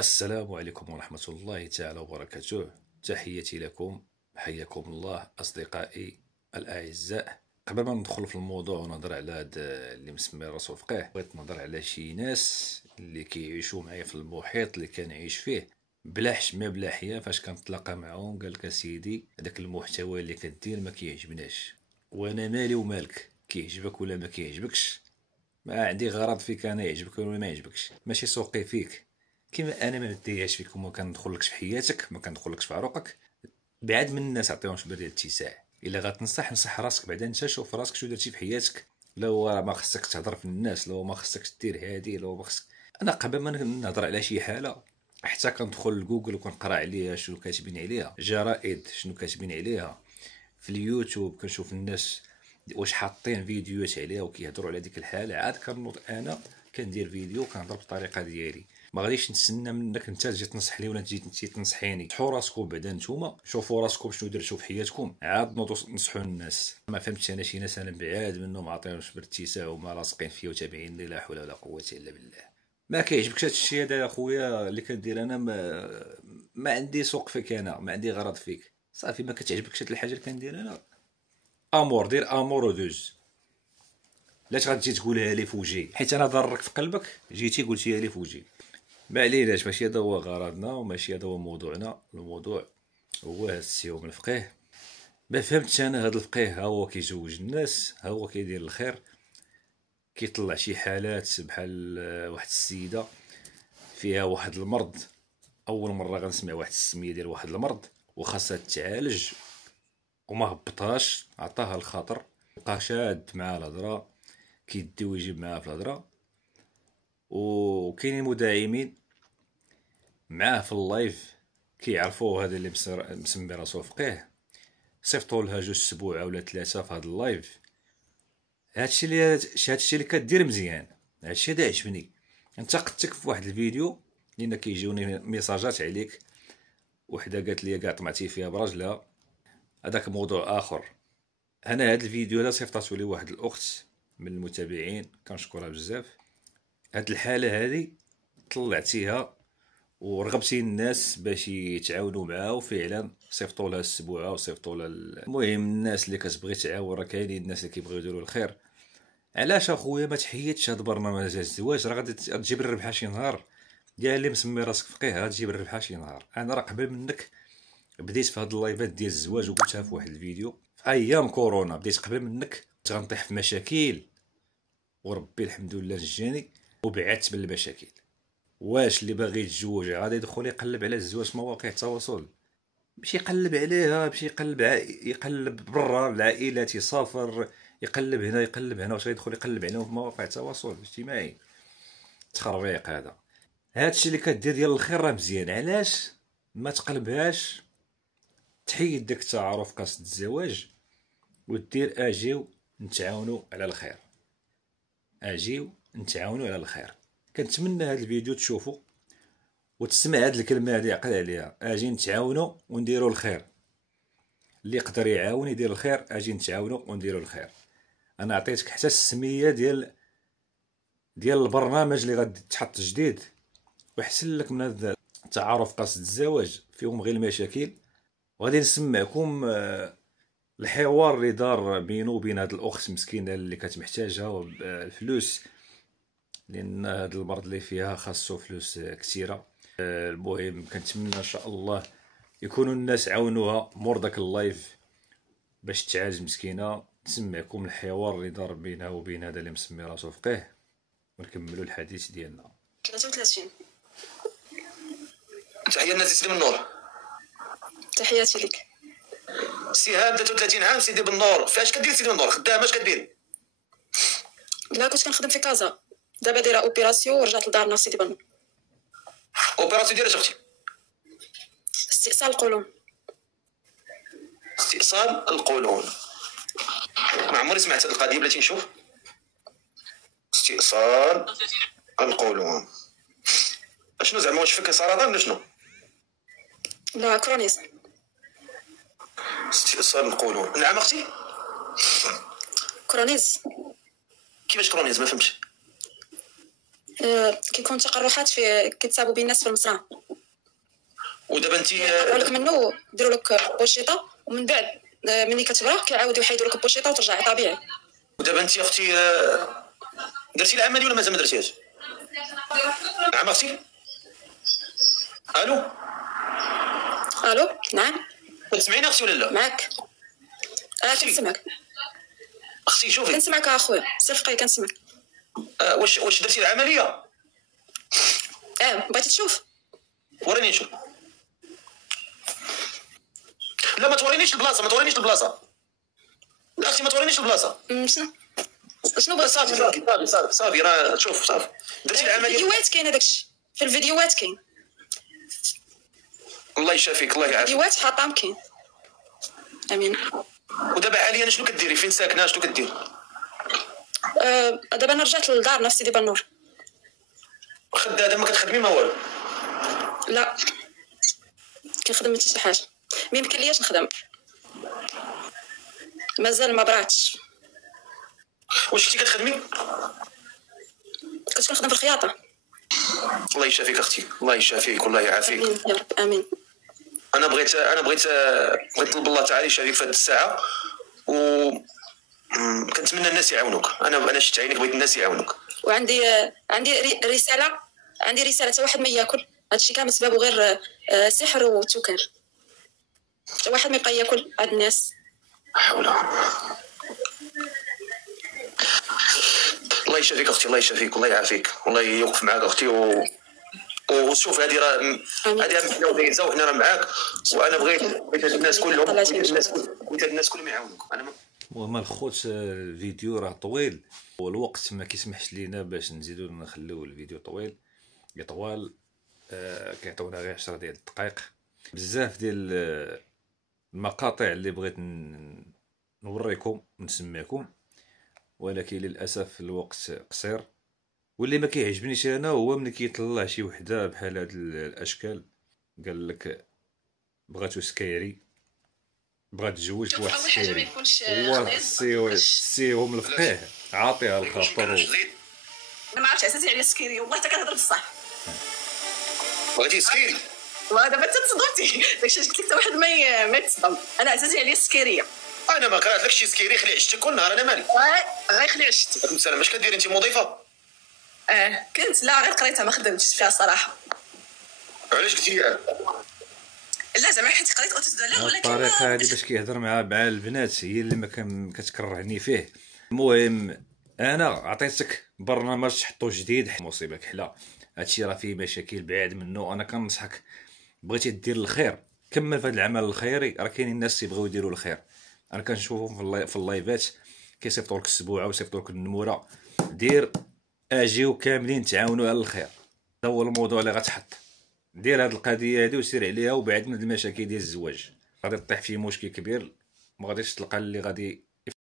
السلام عليكم ورحمة الله تعالى وبركاته. تحياتي لكم، حياكم الله أصدقائي الأعزاء. قبل ما ندخل في الموضوع ونهضر على هاد اللي مسمي راسو فقيه، بغيت نهضر على شي ناس اللي كيعيشوا معايا في المحيط اللي كنعيش فيه بلا حشمه بلا حياه. فاش كنتلاقى معاهم قال لك اسيدي هذاك المحتوى اللي كدير ما كيعجبناش، وانا مالي ومالك، كيعجبك ولا ما كيعجبكش، ما عندي غرض فيك انا يعجبك ولا ما يعجبكش، ماشي سوقي فيك. كيما انا ما مدياش فيك وما كندخلكش في حياتك، ما كندخلكش في عروقك. بعد من الناس عطيهم شويه ديال الاتساع. الا غتنصح نصح راسك، بعدا انت شوف راسك شنو درتي في حياتك. لو ما خصك تهضر في الناس، لو ما خصكش دير هادي، لو ما خصك. انا قبل ما نهضر على شي حاله حتى كندخل لجوجل وكنقرا عليها شنو كاتبين عليها، جرائد شنو كاتبين عليها، في اليوتيوب كنشوف الناس واش حاطين فيديوهات عليها وكيهضروا على ديك الحاله. عاد كنوض انا كندير فيديو كنهضر بالطريقه ديالي. ما غاديش نتسنى منك انت تجي تنصح لي ولا تجي انت تنصحيني. شوفوا راسكم بعدا نتوما، شوفوا راسكم شنو درتوا في حياتكم، عاد نوضوا نصحوا الناس. ما فهمتش انا شي ناس انا بعاد منهم، عاطينهمش بالاتساع وما لاصقين فيا وتابعين. لا حول ولا قوه الا بالله. ما كيعجبكش هذا الشيء هذا يا خويا اللي كندير انا، ما عندي سوق فيك، انا ما عندي غرض فيك. صافي ما كتعجبكش هاد الحاجه اللي كندير انا، امور دير امور ودوز. لاش غتجي تقولها لي فوجي حيت انا ضرك في قلبك، جيتي قلتيها لي فوجي. ما عليناش، ماشي هذا هو غرضنا وماشي هذا هو موضوعنا. الموضوع هو هاد السي من الفقيه. ما فهمتش انا هاد الفقيه، ها هو كيزوج الناس، ها هو كيدير الخير، كيطلع شي حالات بحال واحد السيده فيها واحد المرض. اول مره غنسمع واحد السميه ديال واحد المرض وخاصها تعالج، وما هبطهاش، عطاها الخاطر، بقى شاد معاه الهضره، كيدي ويجيب معاه في الهضره. وكاينين مداعمين معاه في اللايف كيعرفوه، هذا اللي مسمي راسو فقيه، صيفطوا لها 2 سبوع ولا 3 في هذا اللايف. هادشي اللي كدير مزيان، هادشي هذا عجبني. انت قدتك في واحد الفيديو لان كيجيوني ميساجات عليك، وحده قالت لي كاع طمعتي فيها براجلها، هذاك موضوع اخر. انا هاد الفيديو هذا صيفطاتو لي واحد الاخت من المتابعين، كنشكرها بزاف. هاد الحاله هادي طلعتيها ورغبتي الناس باش يتعاونوا معاه، وفعلا صيفطوا لها السبوعه وصيفطوا لها المهم الناس اللي كتبغي تعاون، راه كاينين الناس اللي كيبغيو يديروا الخير. علاش اخويا ما تحيدش هاد برنامج الزواج؟ راه غادي تجيب الربحه شي نهار. قال اللي مسمي راسك فقيه غتجيب الربحه شي نهار. انا راه قبل منك بديت في هاد اللايفات ديال الزواج وقلتها في واحد الفيديو في ايام كورونا، بديت قبل منك. غنطيح في مشاكل وربي الحمد لله نجاني وبعدت من المشاكل. واش اللي باغي يتزوج غادي يدخل يقلب على الزواج في مواقع التواصل، باش يقلب عليها، باش يقلب برا العائلات، يسافر يقلب هنا يقلب هنا، واش غيدخل يقلب عليهم في مواقع التواصل الاجتماعي؟ تخربيق هذا. هادشي اللي كدير ديال الخير راه مزيان، علاش ما تقلبهاش؟ تحيد داك التعارف قصد الزواج ودير اجيو نتعاونوا على الخير، اجيو نتعاونوا على الخير. كنتمنى هذا الفيديو تشوفوا وتسمع هاد الكلمه هادي، عقل عليها، اجي نتعاونوا ونديروا الخير. اللي يقدر يعاون يدير الخير، اجي نتعاونوا ونديروا الخير. انا عطيتك حتى السميه ديال البرنامج اللي غادي تحط جديد ويحسن لك من هذا التعارف قصد الزواج فيهم غير المشاكل. وغادي نسمعكم الحوار اللي دار بينه وبين هاد الاخت مسكينه اللي كتمحتاجها الفلوس، لان هاد المرض اللي فيها خاصو فلوس كثيره. المهم كنتمنى ان شاء الله يكونوا الناس عاونوها مور داك اللايف باش تعالج مسكينه. نسمعكم الحوار اللي دار بينها وبين هذا اللي مسمي راسو فقيه ونكملوا الحديث ديالنا. 33. تحية الناس سيدي بالنور. تحياتي لك. سهام 33 عام سيدي بالنور. فاش كدير سيدي بالنور؟ خدام اش كدير؟ لا كنت كنخدم في كازا، دابا دايره اوبيراسيون ورجعت لدارنا سيدي بالنور. اوبيراسيون ديال اش اختي؟ استئصال القولون. استئصال القولون. ما عمري سمعت هذه القضيه بلاتي نشوف. استئصال القولون اشنو زعما؟ واش فيك سرطان ولا شنو؟ لا كرونيز. استئصال القولون. نعم اختي؟ كرونيز. كيفاش كرونيز؟ ما فهمتش. كيكون تقرحات في كيتصابوا بين الناس في المصرع، ودابا انت يقطعوا لك منه يديروا لك بوشيطه، ومن بعد ملي كتبرا كيعاودوا يحيدوا لك البوشيطه وترجع طبيعي. ودابا انت اختي درتي العمليه ولا مازال ما درتيهاش؟ نعم اختي. الو الو نعم كتسمعيني اختي ولا لا؟ معاك. كنسمعك اختي شوفي كنسمعك اخويا، سير فقيه كنسمعك. واش درتي العمليه؟ بغيتي تشوف؟ وريني نشوف. لا ما تورينيش البلاصه، ما تورينيش البلاصه. لا اختي ما تورينيش البلاصه. شنو بغيتي؟ صافي راه شوف صافي درتي العمليه. الفيديوهات كاين هذاكشي، في الفيديوهات كاين. الله يشافيك الله يعافيك. الفيديوهات حاطام كاين. امين. ودابا حاليا شنو كديري؟ فين ساكنه؟ شنو كديري؟ دابا انا رجعت للدار في سيدي بنور. خدامه ما كتخدمي ما والو؟ لا كنخدم حتى شي حاجه، ما يمكنلياش نخدم، مازال ما براتش. واش كنتي كتخدمي؟ كنت كنخدم في الخياطه. الله يشافيك اختي الله يشافيك والله يعافيك. امين يا رب امين. انا بغيت نطلب الله تعالى يشافيك في هذه الساعه، و كنتمنى الناس يعاونوك. انا شفت عينيك بغيت الناس يعاونوك. وعندي رساله، حتى واحد ما ياكل، هادشي كامل سببه غير سحر وتوكل. حتى واحد ما يبقى ياكل عند الناس. حول. الله يشافيك اختي الله يشافيك والله يعافيك والله يوقف معاك اختي. وشوف هذه راه هذه ودايزه وحنا راه معاك. وانا بغيت الناس كلهم بغيت الناس كلهم يعاونوك. انا المهم الخوت الفيديو راه طويل والوقت ما كيسمحش لينا باش نزيدو نخليو الفيديو طويل طوال. كيعطيونا غير 10 ديال الدقائق. بزاف ديال المقاطع اللي بغيت نوريكم ونسميكم، ولكن للاسف الوقت قصير. واللي ما كيعجبنيش انا هو ملي كيطلع شي وحده بحال هاد الاشكال، قال لك بغاتو سكيري، بغات تزوج بواحد سكيري، هو السيهم الفقيه عاطيها الخاطر. انا ما عرفتش اساسي على السكيري والله حتى كنهضر بصح. بغيتي سكيري؟ ودابا انت تصدمتي داكشي قلت لك حتى واحد ما يتصدم. انا اساسي على السكيريه. انا ما كرهت لك شي سكيري خلي عشتك كل نهار انا مالي. غير خلي عشتي. عليكم السلام. اش كديري انت مضيفه؟ كنت لا غير قريتها ما خدمتش فيها الصراحه. علاش قلتي لي؟ لا زعما حيت قريت وتدلغ ولكن الطريقه هذه باش كيهضر مع البنات هي اللي ما كتكرهني فيه. المهم انا عطيتك برنامج تحطو جديد، مصيبه كحله. هادشي راه فيه مشاكل بعاد منه. انا كنصحك بغيتي دير الخير كمل في هذا العمل الخيري. راه كاينين الناس يبغيو يديروا الخير. انا كنشوفهم في اللايفات كيصيفطوا لك السبوعه ويصيفطوا لك النموره. دير اجيو كاملين تعاونوا على الخير. هذا هو الموضوع اللي غتحط. دير هاد القضيه هادي وسير عليها، وبعد من المشاكل ديال الزواج غادي تطيح في مشكل كبير. ما غاديش تلقى اللي غادي